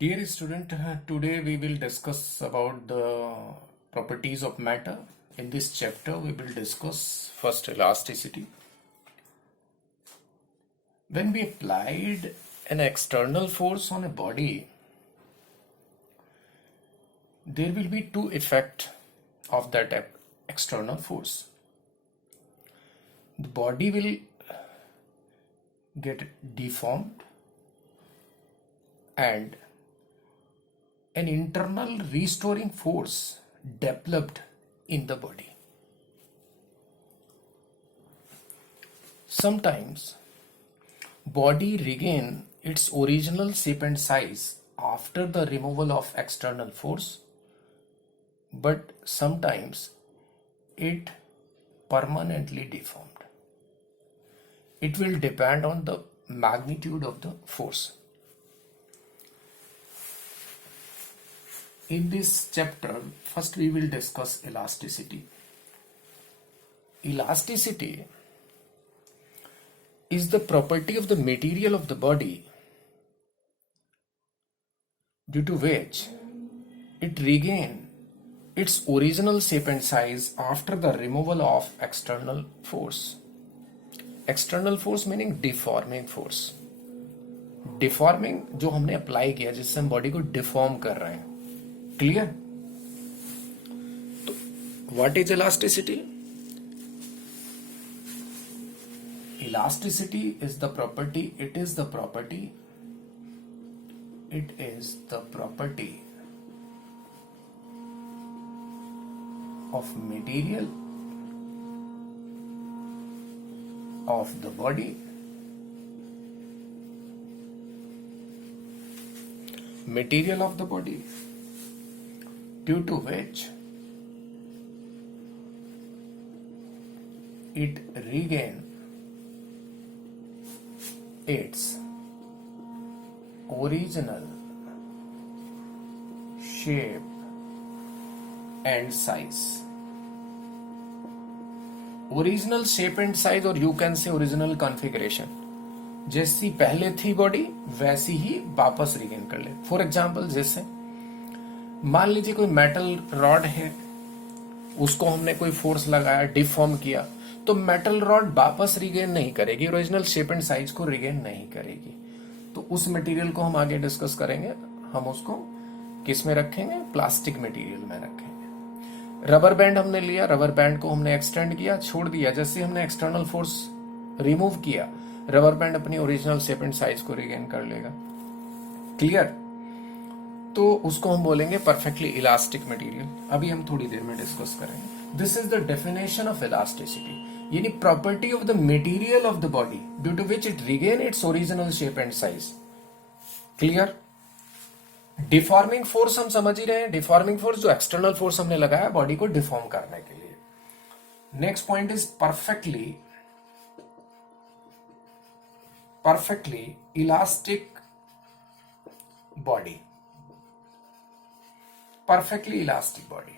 Dear student, today we will discuss about the properties of matter. In this chapter, we will discuss first elasticity. When we applied an external force on a body, there will be two effects of that external force. The body will get deformed and an internal restoring force developed in the body. Sometimes body regain its original shape and size after the removal of external force, but sometimes it permanently deformed. It will depend on the magnitude of the force. In this chapter, first we will discuss elasticity. Elasticity is the property of the material of the body due to which it regains its original shape and size after the removal of external force. External force meaning deforming force. Deforming जो हमने apply किया जिससे हम body को deform कर रहे हैं. Clear? So, what is elasticity? Elasticity is the property. It is the property of material of the body due to which it regains its original shape and size. Original shape and size, or you can say original configuration. जैसी पहले थी body वैसी ही वापस regain कर ले. For example, जैसे मान लीजिए कोई मेटल रॉड है, उसको हमने कोई फोर्स लगाया, डिफॉर्म किया, तो मेटल रॉड वापस रिगेन नहीं करेगी, ओरिजिनल शेप एंड साइज को रिगेन नहीं करेगी. तो उस मटेरियल को हम आगे डिस्कस करेंगे. हम उसको किस में रखेंगे? प्लास्टिक मटेरियल में रखेंगे. रबर बैंड हमने लिया, रबर बैंड को हमने एक्सटेंड किया, छोड़ दिया. जैसे हमने एक्सटर्नल फोर्स रिमूव किया, रबर बैंड अपनी ओरिजिनल शेप एंड साइज को रिगेन कर लेगा. क्लियर? तो उसको हम बोलेंगे परफेक्टली इलास्टिक मटेरियल. अभी हम थोड़ी देर में डिस्कस करेंगे. This is the definition of elasticity, यानी property of the material of the body due to which it regain its original shape and size. Clear? Deforming force हम समझ ही रहे हैं. डिफॉर्मिंग फोर्स जो एक्सटर्नल फोर्स हमने लगाया बॉडी को डिफॉर्म करने के लिए. Next point is perfectly elastic body. Perfectly elastic body.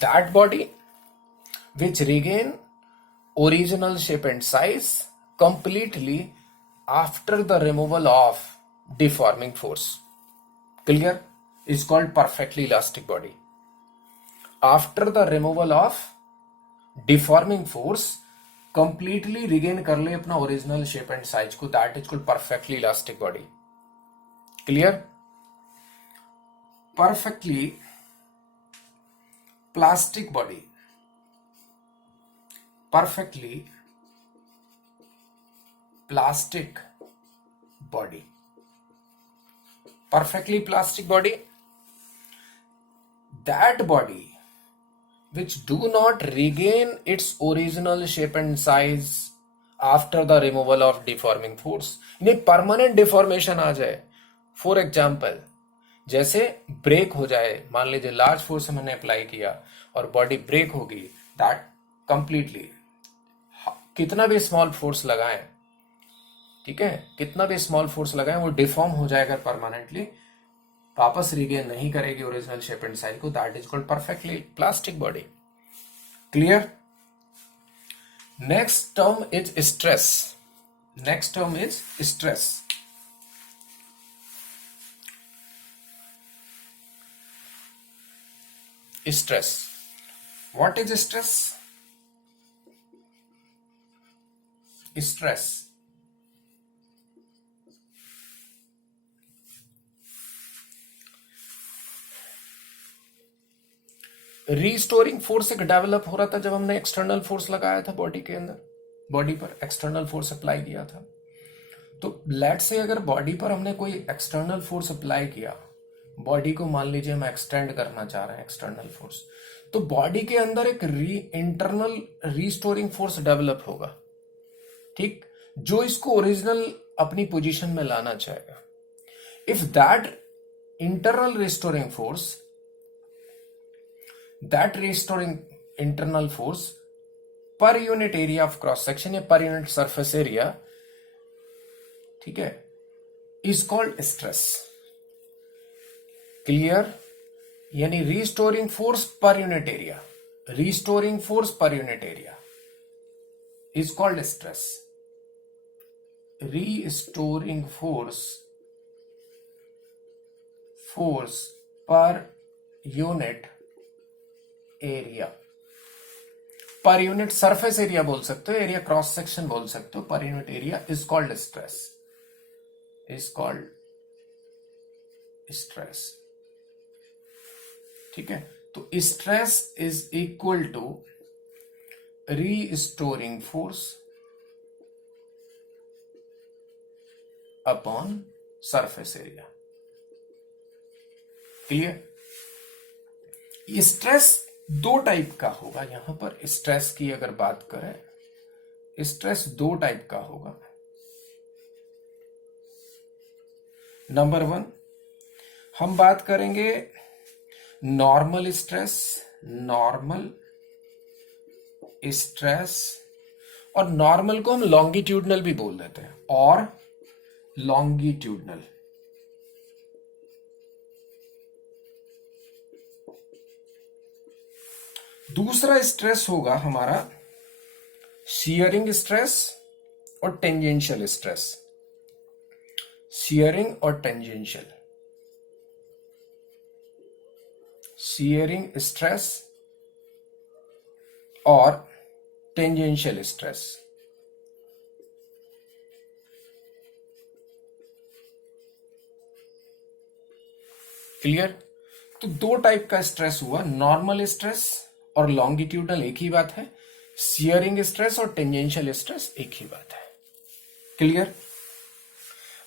That body which regain original shape and size completely after the removal of deforming force. Clear? Is called perfectly elastic body. After the removal of deforming force completely regain कर ले अपना original shape and size को, that is called perfectly elastic body. Clear? Perfectly plastic body. Perfectly plastic body. Perfectly plastic body, that body which do not regain its original shape and size after the removal of deforming force. इन्हें permanent deformation आ जाए. For example, जैसे break हो जाए, मान लीजिए large force हमने apply किया और बॉडी ब्रेक होगी, दैट कंप्लीटली कितना भी स्मॉल फोर्स लगाएं, ठीक है, कितना भी स्मॉल फोर्स लगाएं, वो डिफॉर्म हो जाएगा परमानेंटली, वापस रिगेन नहीं करेगी ओरिजिनल शेप एंड साइज को. That is called perfectly plastic body. Clear? Next term is stress. Stress. What is stress? Stress restoring force एक डेवलप हो रहा था जब हमने एक्सटर्नल फोर्स लगाया था बॉडी के अंदर, बॉडी पर एक्सटर्नल फोर्स अप्लाई किया था। तो लेट से अगर बॉडी पर हमने कोई एक्सटर्नल फोर्स अप्लाई किया, बॉडी को मान लीजिए हम एक्सटेंड करना चाह रहे हैं एक्सटर्नल फोर्स, तो बॉडी के अंदर एक इंटरनल रीस्टोरिंग फोर्स डेवलप होगा, ठीक, जो इसको ओरिजिनल अपनी पोजीशन में लाना चाहेगा। If that internal restoring force, that restoring internal force per unit area of cross section या पर यूनिट सरफेस एरिया, ठीक है, इज कॉल्ड स्ट्रेस। क्लियर? यानी restoring force per unit area, restoring force per unit area is called stress. Restoring force per unit area, per unit surface area बोल सकते हो, area cross section बोल सकते हो, per unit area is called stress, is called stress. ठीक है, तो stress is equal to restoring force upon surface area. Clear? Stress दो टाइप का होगा। यहां पर स्ट्रेस की अगर बात करें, स्ट्रेस दो टाइप का होगा। नंबर 1 हम बात करेंगे नॉर्मल स्ट्रेस, नॉर्मल स्ट्रेस, और नॉर्मल को हम लॉन्गिट्यूडनल भी बोल देते हैं, और लॉन्गिट्यूडनल। दूसरा स्ट्रेस होगा हमारा शियरिंग स्ट्रेस और टेंजेंशियल स्ट्रेस, शियरिंग और टेंजेंशियल, शियरिंग स्ट्रेस और टेंजेंशियल स्ट्रेस। क्लियर? तो दो टाइप का स्ट्रेस हुआ, नॉर्मल स्ट्रेस और लॉन्गिट्यूडनल एक ही बात है, शियरिंग स्ट्रेस और टेंजेंशियल स्ट्रेस एक ही बात है। क्लियर?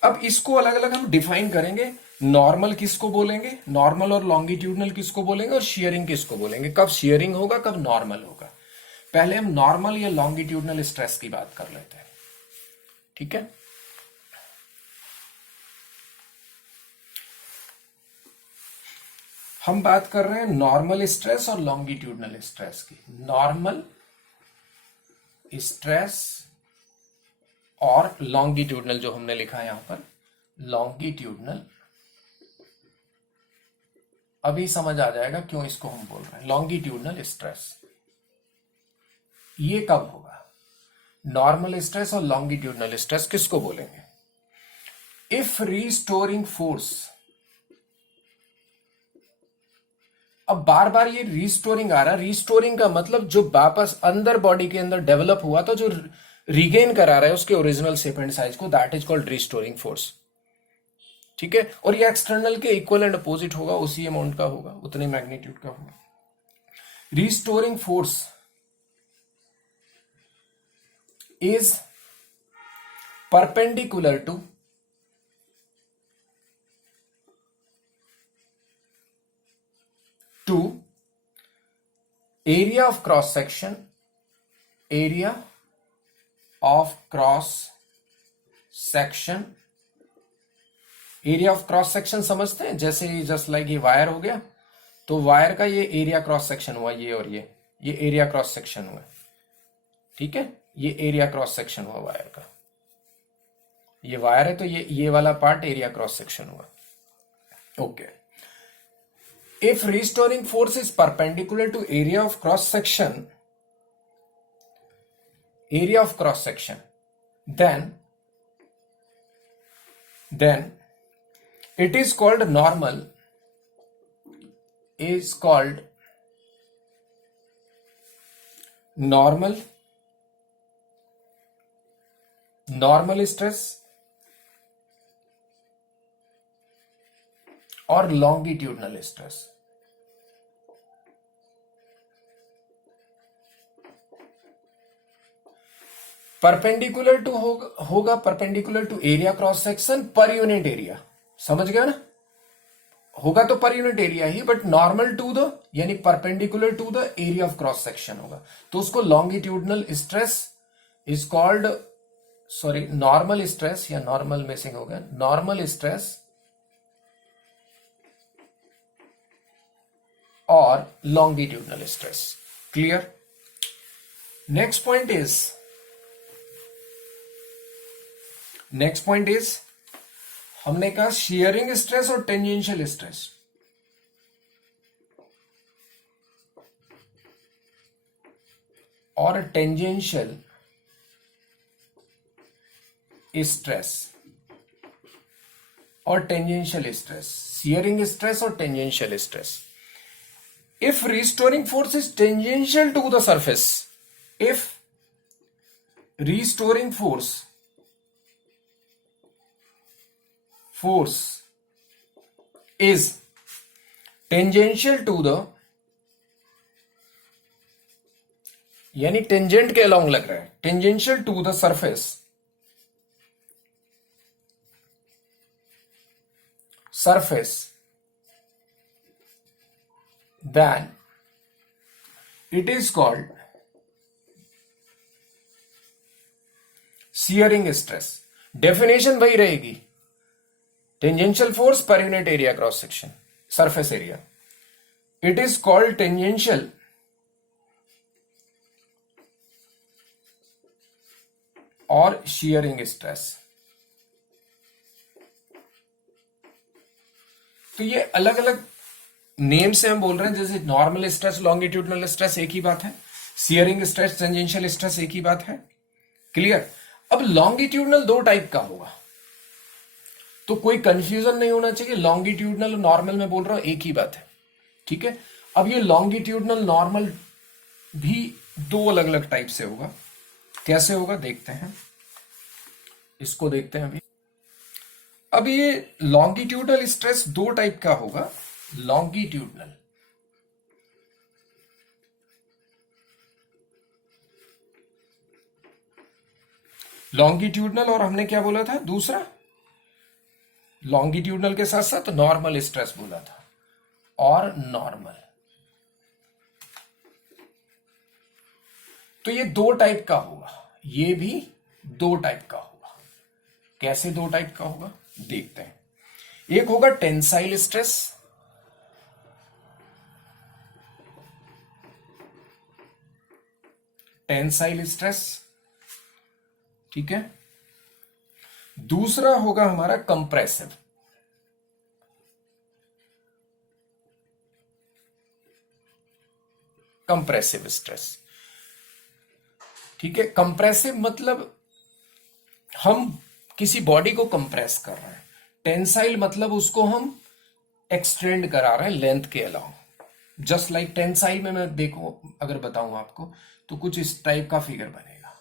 अब इसको अलग अलग हम डिफाइन करेंगे। नॉर्मल किसको बोलेंगे, नॉर्मल और लॉन्गिट्यूडनल किसको बोलेंगे, और शियरिंग किसको बोलेंगे, कब शियरिंग होगा कब नॉर्मल होगा। पहले हम नॉर्मल या लॉन्गिट्यूडनल स्ट्रेस की बात कर लेते हैं। ठीक है, हम बात कर रहे हैं नॉर्मल स्ट्रेस और लॉन्गिट्यूडनल स्ट्रेस की। नॉर्मल स्ट्रेस और लॉन्गिट्यूडनल, जो हमने लिखा है यहां पर लॉन्गिट्यूडनल, अभी समझ आ जाएगा क्यों इसको हम बोल रहे हैं लॉन्गिट्यूडनल स्ट्रेस। ये कब होगा, नॉर्मल स्ट्रेस और लॉन्गिट्यूडनल स्ट्रेस किसको बोलेंगे? इफ रीस्टोरिंग फोर्स, अब बार बार ये रीस्टोरिंग आ रहा है, रीस्टोरिंग का मतलब जो वापस अंदर बॉडी के अंदर डेवलप हुआ था, जो रिगेन करा रहा है उसके ओरिजिनल शेप एंड साइज को, that is called restoring force. ठीक है, और ये एक्सटर्नल के इक्वल एंड अपोजिट होगा, उसी अमाउंट का होगा, उतने मैग्नीट्यूड का होगा। Restoring force is perpendicular to area of cross section, area of cross section, area of cross section समझते हैं, जैसे जस्ट लाइक ये वायर हो गया, तो वायर का ये एरिया क्रॉस सेक्शन हुआ, ये और ये एरिया क्रॉस सेक्शन हुआ। ठीक है, ये एरिया क्रॉस सेक्शन हुआ वायर का, ये वायर है तो ये वाला पार्ट एरिया क्रॉस सेक्शन हुआ। Okay, if restoring force is perpendicular to area of cross section, then it is called normal, is called normal, normal stress और लॉन्गिट्यूडनल स्ट्रेस। परपेंडिकुलर टू होगा perpendicular to area cross section per unit area, समझ गया ना, होगा तो per unit area ही, but normal to the यानी perpendicular to the area of cross section होगा, तो उसको longitudinal stress is called, sorry normal stress या नॉर्मल मिसिंग हो गया, नॉर्मल स्ट्रेस और longitudinal stress. Clear. Next point is हमने कहा शियरिंग स्ट्रेस और टेंजेंशियल स्ट्रेस। और टेंजेंशियल स्ट्रेस और टेंजेंशियल स्ट्रेस, शियरिंग स्ट्रेस और tangential stress. If restoring force is tangential to the surface, if restoring force is tangential to the, यानी tangent के along लग रहा है, tangential to the surface, then it is called shearing stress। Definition वही रहेगी, tangential force per unit area cross section surface area, it is called tangential और shearing stress. तो ये अलग अलग नेम से हम बोल रहे हैं, जैसे नॉर्मल स्ट्रेस लॉन्गिट्यूडनल स्ट्रेस एक ही बात है, शियरिंग स्ट्रेस टेंजेंशियल स्ट्रेस एक ही बात है। क्लियर। अब लॉन्गिट्यूडनल दो टाइप का होगा, तो कोई कंफ्यूजन नहीं होना चाहिए, लॉन्गिट्यूडनल और नॉर्मल में बोल रहा हूं एक ही बात है, ठीक है। अब ये लॉन्गिट्यूडनल नॉर्मल भी दो अलग अलग टाइप से होगा, कैसे होगा देखते हैं, इसको देखते हैं अभी। अब ये लॉन्गिट्यूडनल स्ट्रेस दो टाइप का होगा, लॉन्गिट्यूडनल और हमने क्या बोला था दूसरा, लॉन्गिट्यूडनल के साथ साथ नॉर्मल स्ट्रेस बोला था, और नॉर्मल। तो ये दो टाइप का होगा, ये भी दो टाइप का होगा। कैसे दो टाइप का होगा देखते हैं। एक होगा टेंसाइल स्ट्रेस, टेंसाइल स्ट्रेस, ठीक है। दूसरा होगा हमारा कंप्रेसिव, कंप्रेसिव स्ट्रेस, ठीक है। कंप्रेसिव मतलब हम किसी बॉडी को कंप्रेस कर रहे हैं, टेंसाइल मतलब उसको हम एक्सटेंड करा रहे हैं लेंथ के अलावा। जस्ट लाइक टेंसाइल में मैं देखो अगर बताऊं आपको तो कुछ इस टाइप का फिगर बनेगा।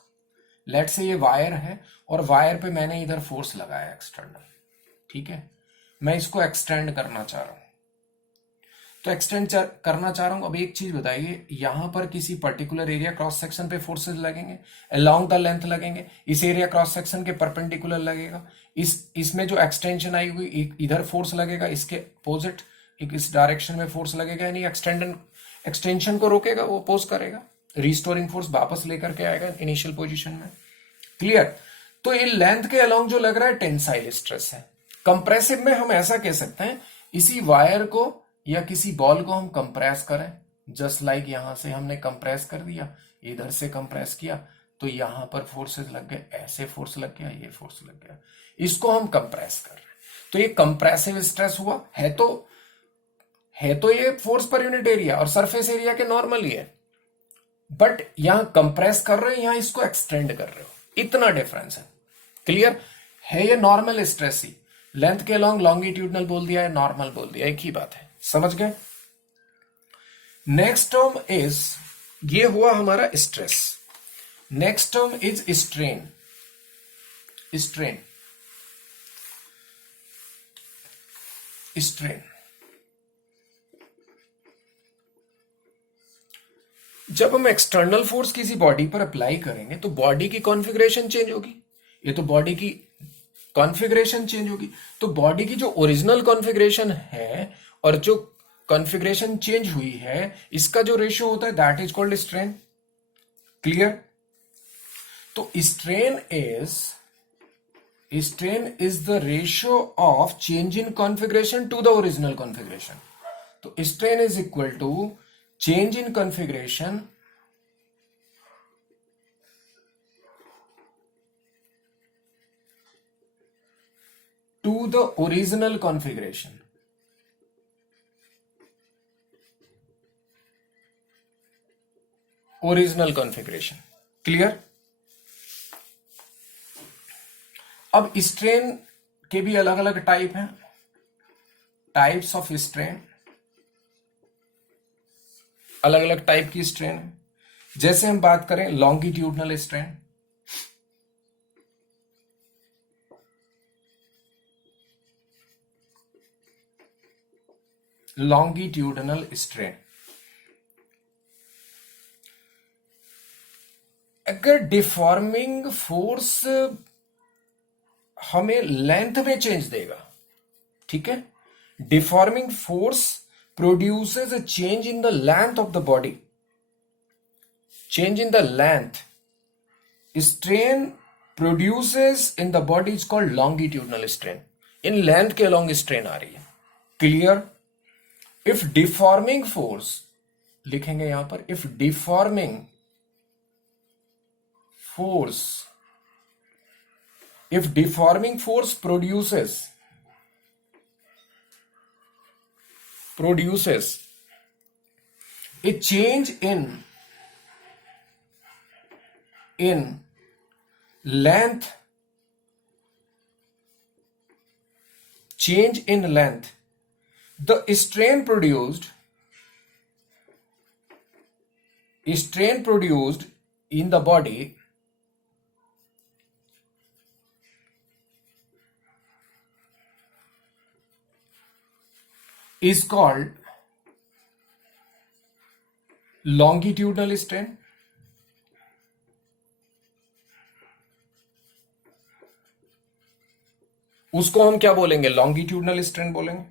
लेट से ये वायर है और वायर पे मैंने इधर फोर्स लगाया एक्सटर्नल, ठीक है। मैं इसको एक्सटेंड करना चाह रहा हूं, तो एक्सटेंड करना चाह रहा हूं। अब एक चीज बताइए, यहां पर किसी पर्टिकुलर एरिया क्रॉस सेक्शन पे फोर्सेस लगेंगे, अलोंग द लेंथ लगेंगे, इस एरिया क्रॉस सेक्शन के परपेंडिकुलर लगेगा, इसमें जो एक्सटेंशन आई हुई इधर फोर्स लगेगा, इसके अपोजिट इस डायरेक्शन में फोर्स लगेगा, यानी एक्सटेंशन को रोकेगा, वो अपोज करेगा, रिस्टोरिंग फोर्स वापस लेकर के आएगा इनिशियल पोजीशन में। क्लियर। तो ये लेंथ के अलोंग जो लग रहा है टेंसाइल स्ट्रेस है। कंप्रेसिव में हम ऐसा कह सकते हैं, इसी वायर को या किसी बॉल को हम कंप्रेस करें, जस्ट लाइक यहां से हमने कंप्रेस कर दिया, इधर से कंप्रेस किया तो यहां पर फोर्सेस लग गए, ऐसे फोर्स लग गया, ये फोर्स लग गया, इसको हम कंप्रेस कर रहे हैं। तो ये कंप्रेसिव स्ट्रेस हुआ, है तो ये फोर्स पर यूनिट एरिया और सरफेस एरिया के नॉर्मल ही है, बट यहां कंप्रेस कर रहे हो, यहां इसको एक्सटेंड कर रहे हो, इतना डिफरेंस है। क्लियर है। ये नॉर्मल स्ट्रेस ही, लेंथ के अलोंग लॉन्गिट्यूडनल बोल दिया है, नॉर्मल बोल दिया, एक ही बात है, समझ गए। नेक्स्ट टर्म इज ये हुआ हमारा stress. Next term is strain. Strain strain जब हम एक्सटर्नल फोर्स किसी बॉडी पर अप्लाई करेंगे तो बॉडी की कॉन्फ़िगरेशन चेंज होगी। ये तो बॉडी की कॉन्फ़िगरेशन चेंज होगी, तो बॉडी की जो ओरिजिनल कॉन्फ़िगरेशन है और जो कॉन्फ़िगरेशन चेंज हुई है, इसका जो रेशियो होता है that is called strain. Clear? तो strain is the ratio of change in configuration to the original configuration. तो strain is equal to change in configuration to the original configuration. Original configuration. Clear? अब strain के भी अलग अलग type हैं, types of strain, अलग अलग type की स्ट्रेन है। जैसे हम बात करें लॉन्गिट्यूडनल स्ट्रेन, लॉन्गिट्यूडनल स्ट्रेन अगर डिफॉर्मिंग फोर्स हमें लेंथ में चेंज देगा, ठीक है, deforming force produces a change in the length of the body. Change in the length. Strain produces in the body is called longitudinal strain. In length के along strain आ रही है। Clear? If deforming force, लिखेंगे यहां पर, if deforming force produces a change in length, the strain produced in the body is called longitudinal strain. उसको हम क्या बोलेंगे? लॉन्गिट्यूडनल स्ट्रेन बोलेंगे।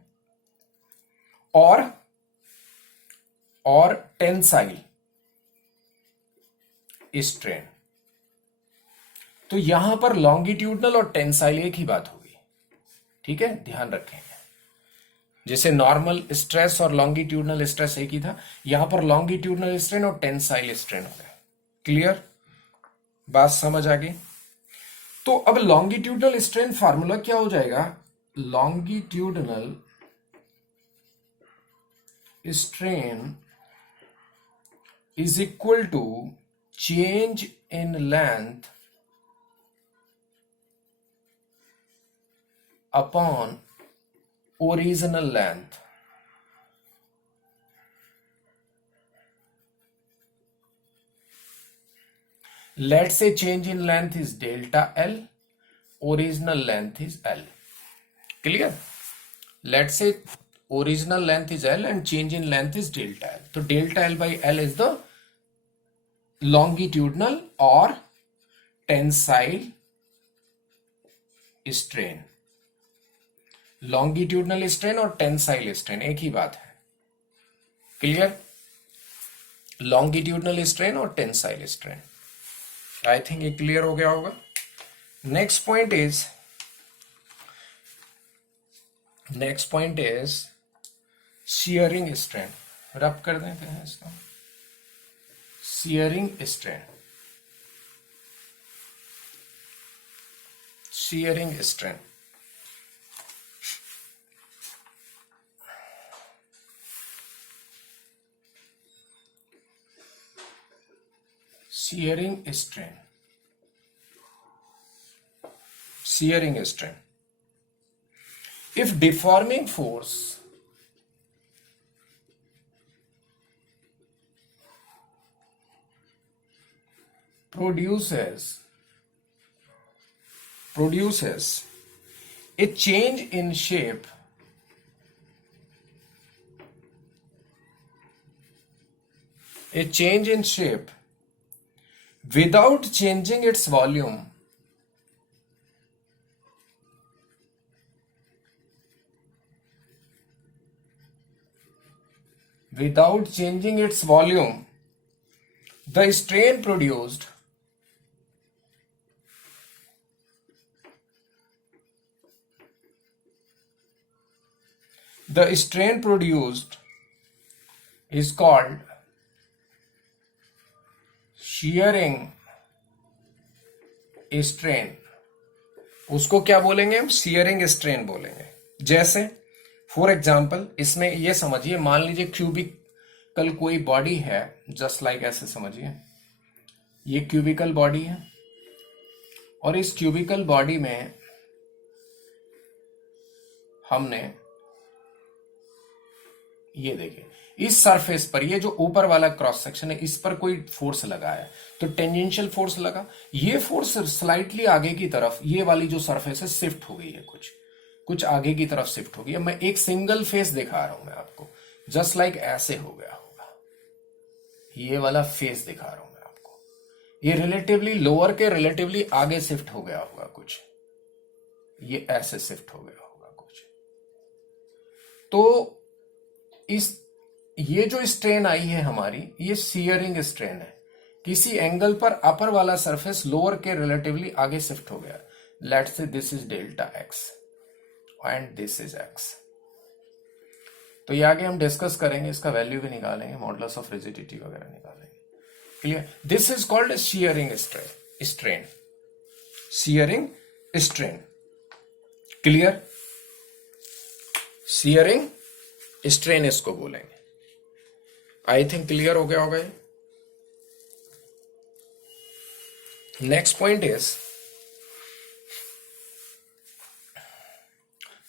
और टेंसाइल स्ट्रेन। तो यहां पर लॉन्गिट्यूडनल और टेंसाइल एक ही बात होगी, ठीक है, ध्यान रखेंगे। जैसे नॉर्मल स्ट्रेस और लॉन्गिट्यूडनल स्ट्रेस एक ही था, यहां पर लॉन्गिट्यूडनल स्ट्रेन और टेंसाइल स्ट्रेन हो गया। क्लियर? बात समझ आ गई? तो अब लॉन्गिट्यूडनल स्ट्रेन फार्मूला क्या हो जाएगा? Longitudinal strain is equal to change in length upon original length. Let's say change in length is delta L, original length is L. Clear? Let's say original length is L and change in length is delta L. So delta L by L is the longitudinal or tensile strain. Longitudinal strain और tensile strain एक ही बात है। Clear? Longitudinal strain और tensile strain, I think ये clear हो गया होगा। Next point is shearing strain. रब कर देते हैं इसको। Shearing strain, shearing strain shearing strain. If deforming force produces a change in shape without changing its volume. Without changing its volume, the strain produced is called shearing strain. उसको क्या बोलेंगे हम? shearing strain बोलेंगे. जैसे for example इसमें ये समझिए, मान लीजिए क्यूबिकल कोई बॉडी है, जस्ट लाइक ऐसे समझिए, ये क्यूबिकल बॉडी है और इस क्यूबिकल बॉडी में हमने ये देखिए इस सरफेस पर, ये जो ऊपर वाला क्रॉस सेक्शन है, इस पर कोई फोर्स लगा है, तो टेंजेंशियल फोर्स लगा, ये फोर्स स्लाइटली आगे की तरफ, ये वाली जो सरफेस है शिफ्ट हो गई है, कुछ आगे की तरफ शिफ्ट हो गई है. मैं एक सिंगल फेस दिखा रहा हूं मैं आपको, जस्ट लाइक ऐसे हो गया होगा, ये वाला फेस दिखा रहा हूं मैं आपको, ये रिलेटिवली लोअर के रिलेटिवली आगे शिफ्ट हो गया होगा कुछ, ये ऐसे शिफ्ट हो गया होगा कुछ. तो ये जो स्ट्रेन आई है हमारी, ये शियरिंग स्ट्रेन है. किसी एंगल पर अपर वाला सरफेस लोअर के रिलेटिवली आगे शिफ्ट हो गया. Let's say this is delta x and this is x. तो ये आगे हम डिस्कस करेंगे, इसका वैल्यू भी निकालेंगे, मॉडुलस ऑफ रिजिडिटी वगैरह निकालेंगे. Clear? This is called shearing strain. Shearing strain. Clear? Shearing strain इसको बोलेंगे. आई थिंक क्लियर हो गया होगा. नेक्स्ट पॉइंट इज,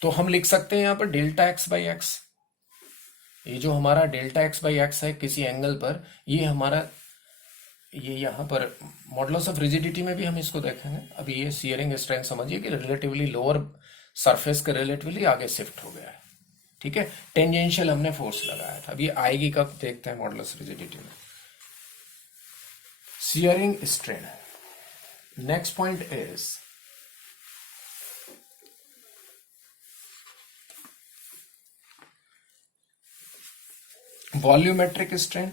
तो हम लिख सकते हैं यहां पर डेल्टा एक्स बाई एक्स. ये जो हमारा डेल्टा एक्स बाई एक्स है किसी एंगल पर, ये हमारा, ये यहां पर मॉडुलस ऑफ रिजिडिटी में भी हम इसको देखेंगे. अभी ये शियरिंग स्ट्रेन समझिए कि रिलेटिवली लोअर सरफेस के रिलेटिवली आगे शिफ्ट हो गया है. ठीक है, टेंजेंशियल हमने फोर्स लगाया था. अब ये आएगी कब देखते हैं मॉडुलस रिजिडिटी में. Shearing strain. Next point is volumetric strain.